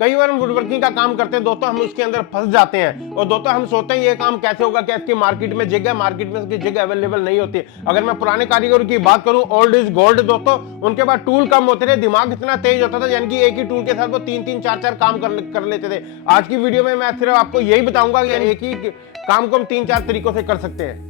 कई बार हम वुडवर्किंग का काम करते हैं दोस्तों, हम उसके अंदर फंस जाते हैं और दोस्तों हम सोचते हैं ये काम कैसे होगा, क्या इसकी मार्केट में जगह, मार्केट में इसकी जगह अवेलेबल नहीं होती। अगर मैं पुराने कारीगरों की बात करूं, ओल्ड इज गोल्ड दोस्तों, उनके पास टूल कम होते थे, दिमाग इतना तेज होता था, यानी कि एक ही टूल के साथ वो 3-3 4-4 काम कर लेते थे। आज की वीडियो में मैं सिर्फ आपको यही बताऊंगा कि एक ही काम को हम 3-4 तरीकों से कर सकते हैं।